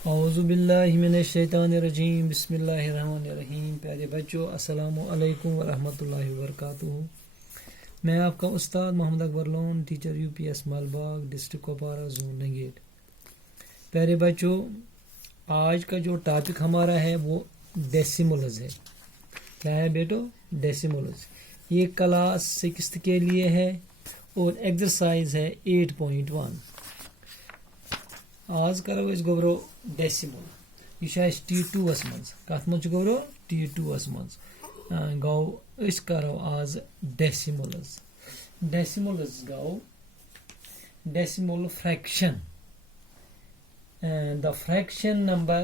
औज़ुबिल्लाहिमिनश्शैतानिर्रजीम बिस्मिल्लाहिर्रहमानिर्रहीम। प्यारे बच्चों, अस्सलामु अलैकुम वरहमतुल्लाहि वबरकातुहू। मैं आपका उस्ताद Mohammad Akbar Lone, teacher U P S Malbagh, district Kupwara, zone नंगेड़। प्यारे बच्चों, आज का जो टॉपिक हमारा है वो डेसिमल्स है। क्या है बेटो? डेसिमल्स। ये क्लास 6 के लिए है और एक्सरसाइज है 8.1। आज करो अस गोबरो डेसिमल। यह T2 मज कत मज गोबरो T2 मज गो अस करो आज decimals. Decimals go decimal fraction. The fraction number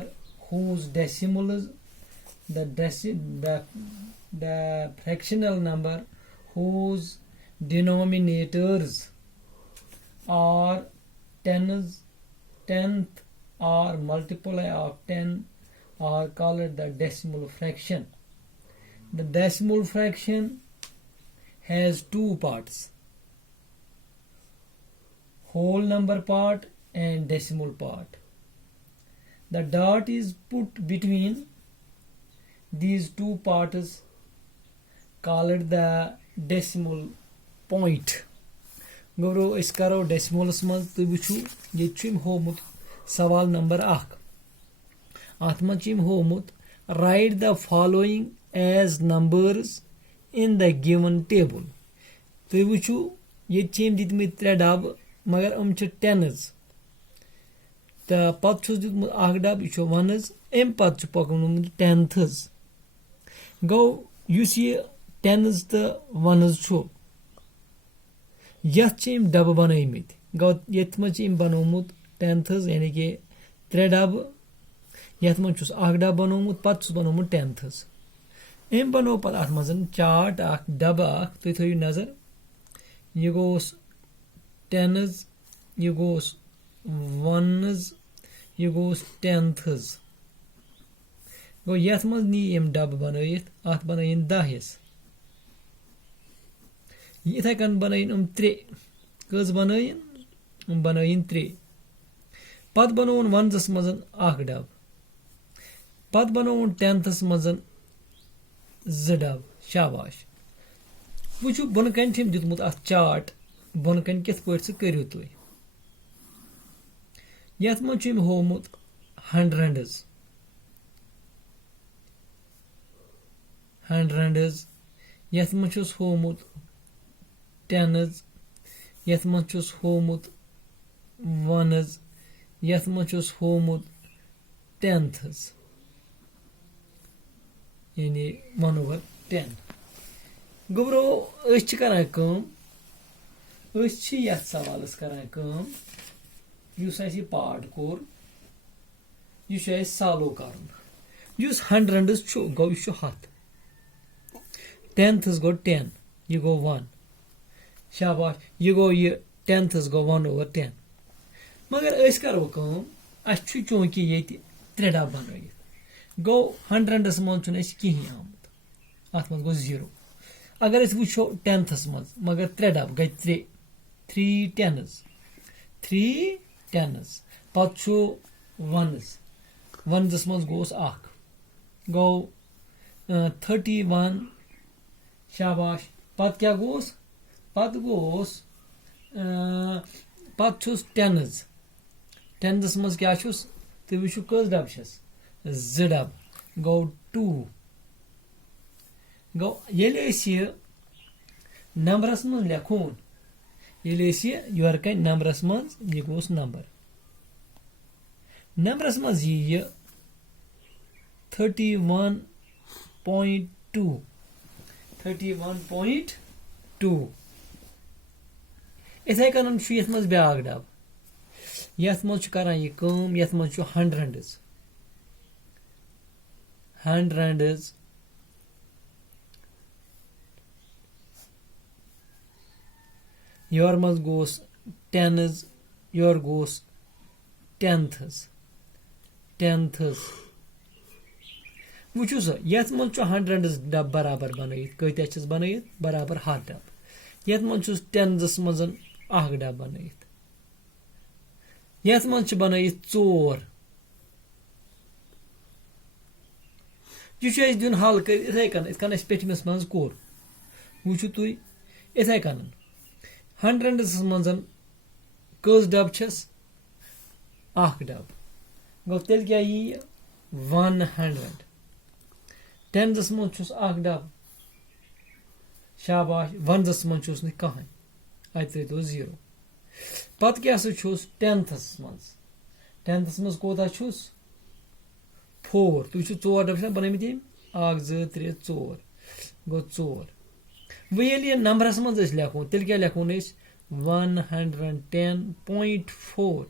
whose decimals the fractional number whose denominators are tenth or multiply of 10 are called the decimal fraction. The decimal fraction has two parts: whole number part and decimal part. The dot is put between these two parts called the decimal point. गोरो इस करो decimals मज तुम वुचु ये होमुत सवाल number 1 अत मज होमुत write the following as numbers in the given table. तुम वुचु ये दितमत 3 डब मगर टेनज तो पत दितमुत डब यह वनज अम पत पकनमुत टेंथज। गो युस ये टेनज तो वनज यथ डब बनमत गो ये बनोमुत टेंथज यानी कि 3 डब यथ मज डब बनोमुत पत बनोमुत टेंथज। अम बनो पत अत मज चार्ट डब तुम थो नजर यह गोस टेनज यह गोस वनज यह गोस टेंथज। गो यथ मज नी डब बनत अत बन 10 इथे कन बन 3 कस बन 3 पत बनोन वनजस मज डब पत बनोन टेंथस मज 2 डब। शाबाश। वुचु बन कन दितमुत अत चार्ट बन कन कित पट सह करियो तुम यथ मज होमुत हंड्रेड्स यथ मज होमुत टेनज यथ मज होमुत वनज यथ मज होमुत टेंथज यानी 1/10। गोबरो यथ सवालस करान युस अस पार्ट कोर यह सालो कर हंड्रेड्स गो यह 100 टेंथस गो 10 यह गो 1। शाबाश। यह गो यह टेंथस गो 1/10 मगर अस करो अस चूंकि ये 3 डब बन गो हंड्रेड्स मज कहीं आमुत अत मज गो 0। अगर अस वो टेंथस मज मगर 3 डब गई 3 टेनस पत वनजस मज गोस 1 गो 31। शाबाश। पत क्या गोस पत गोस पत टेनस मज क्या तुम वो कस डब 2 डब गो 2 गो ये नंबरस मज लेखोन ये योर कन नंबरस मज यह गोस नंबरस मज यह 31.2 इथे कन यथ मज ब्या डब यथ मज कर यथ मज हंड्रेड्स योर मज गोस टेनज योर गोस टेंथस वुचु सह यथ मज हंड्रेड्स डब बराबर बनत कत्या बनत बराबर 100 डब यथ मज टेनजस मज 1 डब बनत यथ मज बनत 4 یہِ چھُ اَسہِ دیُن حل کٔرِتھ یِتھَے کٔنۍ یِتھ کٔنۍ اَسہِ پٔتمِس منٛز کوٚر وٕچھِو تُہۍ یِتھَے کٔنۍ ہنٛڈرنٛڈَس منٛز کٔژ ڈبہٕ چھَس اکھ ڈبہٕ گوٚو تیٚلہِ کیٛاہ یی 100 ٹٮ۪نزَس منٛز چھُس اکھ ڈبہٕ شاباش وَنزَس منٛز چھُس نہٕ کٕہٕنۍ اَتہِ ترٛٲیتو 0 پَتہٕ کیٛاہ سا چھُس ٹٮ۪نتھَس منٛز کوتاہ چھُس 4 تُہۍ وٕچھِو 4 ڈبہٕ چھِنہ بَنٲومٕتۍ یِم 1 2 3 4 گوٚو 4 وۄنۍ ییٚلہِ یہِ نمبرَس منٛز أسۍ لیکھو تیٚلہِ کیٛاہ لیکھون أسۍ 110.4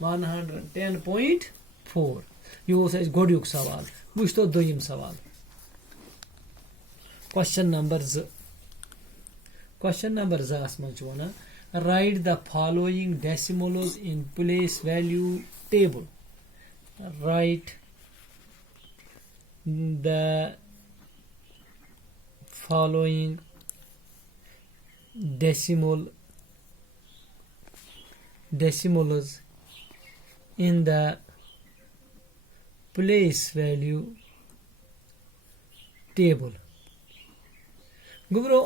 110.4 یہِ اوس اَسہِ گۄڈٕنیُک سوال وٕچھتو دوٚیِم سوال کوسچن نمبر 2 َس منٛز چھُ وَنان write the following decimals in place value table write the following decimals in the place value table گوٚبرو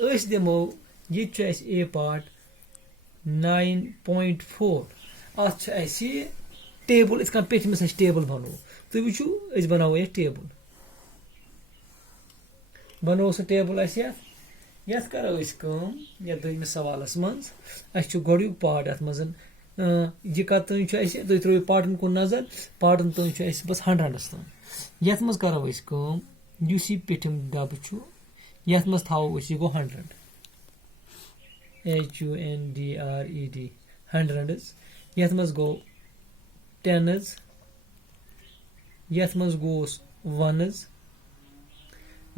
أسۍ دِمو ییٚتہِ چھُ اَسہِ A part 9.4 اَتھ چھُ اَسہِ ٹیبل یِتھ کٔنۍ پٔتمِس اَسہِ ٹیبل بنوو تُہۍ وٕچھِو أسۍ بناوو یَتھ ٹیبل بنوو سُہ ٹیبل اَسہِ یَتھ کَرو أسۍ کٲم یَتھ دوٚیمِس سوالَس منٛز اَسہِ چھُ گۄڈٕنیُک پاٹ یَتھ منٛز یہِ کَتٮ۪ن چھُ اَسہِ تُہۍ ترٛٲیِو پاٹَن کُن نظر پاٹَن تام چھُ اَسہِ بَس 100 تام یَتھ منٛز کَرو أسۍ کٲم یُس یہِ پیٚٹھِم ڈَبہٕ چھُ یَتھ منٛز تھاوو أسۍ یہِ گوٚو 100 HUNDRED 100 یَتھ منٛز گوٚو 10 یَتھ منٛز گوس 1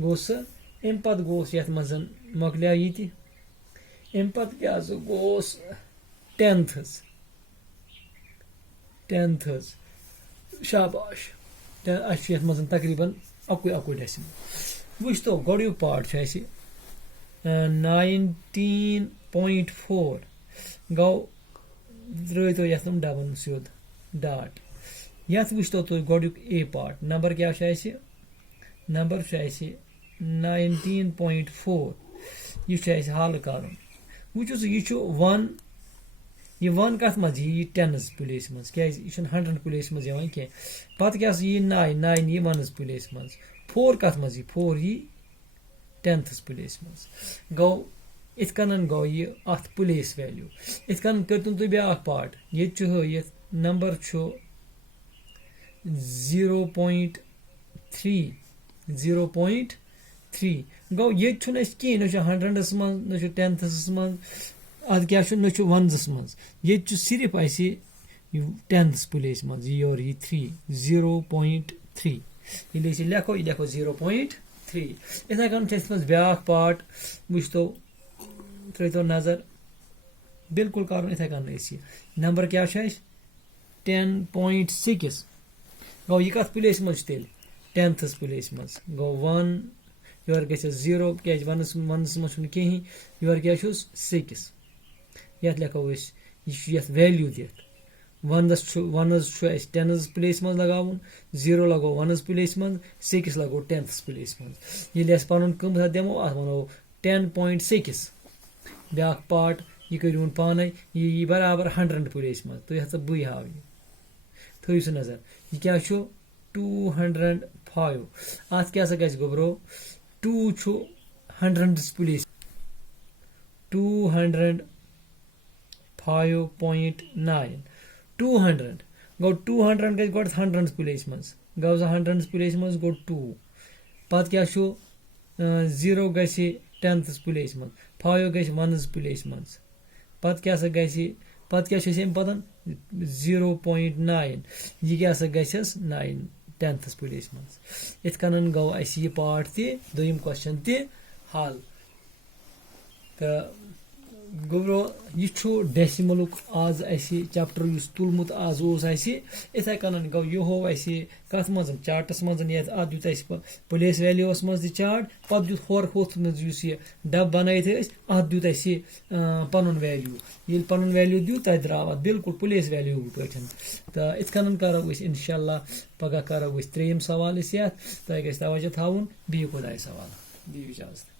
گوٚو سُہ اَمہِ پَتہٕ گوس یَتھ منٛز مۄکلیو یہِ تہِ اَمہِ پَتہٕ کیٛاہ سا گوس 10th شاباش اَسہِ چھُ یَتھ منٛز تقریٖباً اَکُے ڈیسِمل وٕچھتو گۄڈٕنیُک پاٹ چھُ اَسہِ 19.4 گوٚو ترٛٲیتو یَتھ یِم ڈبن سیوٚد ڈاٹ یَتھ وٕچھتو تُہۍ گۄڈٕنیُک A پاٹ نمبر کیٛاہ چھُ اَسہِ 19.4 یہِ چھُ اَسہِ حل کَرُن وٕچھِو سا یہِ چھُ 1 یہِ 1 کَتھ منٛز یی 10th پٕلیس منٛز کیٛازِ یہِ چھُنہٕ 100 پٕلیس منٛز یِوان کینٛہہ پَتہٕ کیٛاہ سا یی 9 یی 1th پٕلیس منٛز 4 کَتھ منٛز یی 4 یی 10th پٕلیس منٛز گوٚو یِتھ کٔنۍ گوٚو یہِ اَتھ پٕلیس ویلیوٗ یِتھ کٔنۍ کٔرۍتون تُہۍ بیٛاکھ پاٹ ییٚتہِ چھُ ہٲیِتھ نمبر چھُ 0.3 گوٚو ییٚتہِ چھُنہٕ اَسہِ کِہیٖنۍ نہ چھُ 100 منٛز نہ چھُ 10th منٛز اَتھ کیٛاہ چھُ نہ چھُ 1 منٛز ییٚتہِ چھُ صرف اَسہِ 10th پٕلیس منٛز یہِ یورٕ یہِ 3 0.3 ییٚلہِ أسۍ یہِ لیکھو 0.3 یِتھَے کٔنۍ چھُ اَسہِ منٛز بیٛاکھ پاٹ وٕچھتو ترٛٲیتو نظر بالکل کَرُن یِتھَے کٔنۍ أسۍ یہِ نمبر کیٛاہ چھُ اَسہِ 10.6 گوٚو یہِ کَتھ پٕلیس منٛز چھُ تیٚلہِ 10th پٕلیس منٛز گوٚو 1 یورٕ گژھِ 0 کیٛازِ 1 منٛز چھُنہٕ کِہیٖنۍ یورٕ کیٛاہ چھُس 6 یَتھ لیکھو أسۍ یہِ چھُ یَتھ ویلیوٗ دِتھ 1 چھُ اَسہِ 10th پٕلیس منٛز لگاوُن 0 لگو 1th پٕلیس منٛز 6 لگو 10th پٕلیس منٛز ییٚلہِ اَسہِ پَنُن قۭمتھ دِمو اَتھ وَنو 10.6 بیٛاکھ پاٹ یہِ کٔرۍہُن پانَے یہِ یی برابر 100 پٕلیس منٛز تُہۍ ہسا بٕے ہاو یہِ تھٲیِو سُہ نظر یہِ کیٛاہ چھُ 205 اَتھ کیٛاہ سا گژھِ گوٚبرو 2 چھُ 100th پٕلیس 205.9 200 گوٚو 200 گژھِ گۄڈٕ 100th پٕلیس منٛز گوٚو سا 100th پٕلیس منٛز گوٚو 2 پَتہٕ کیٛاہ چھُ 0 گژھِ 10th پٕلیس منٛز 5 گژھِ 1th پٕلیس منٛز پَتہٕ کیٛاہ سا گژھِ پَتہٕ کیٛاہ چھُ اَسہِ اَمہِ پَتہٕ 0.9 یہِ کیٛاہ سا گژھٮ۪س 9 10th پٕلیس منٛز یِتھ کٔنۍ گوٚو اَسہِ یہِ پاٹ تہِ دوٚیِم کوسچن تہِ حل تہٕ گوبرو یہ چھُ ڈیسِملُک آز اَسہِ چیپٹر یُس تُلمُت آز اوس اَسہِ یِتھَے کٔنۍ گوٚو یہِ ہوو اَسہِ کَتھ منٛز چاٹَس منٛز یَتھ اَتھ دیُت اَسہِ پٕلیس ویلیوٗوَس منٛز تہِ چاٹ پَتہٕ دیُت ہورٕ ہوٚتھ منٛز یُس یہِ ڈَبہٕ بَنٲیِتھ ٲسۍ اَتھ دیُت اَسہِ پَنُن ویلیوٗ ییٚلہِ پَنُن ویلیوٗ دیُت تَتہِ درٛاو اَتھ بِلکُل پٕلیس ویلیوٗ پٲٹھۍ تہٕ یِتھ کٔنۍ کَرو أسۍ اِنشاء اللہ پَگاہ کَرو أسۍ ترٛیٚیِم سوال أسۍ یَتھ تۄہہِ گژھِ توجہ تھاوُن بِہِو خۄدایَس حوالہٕ دِیِو اِجازت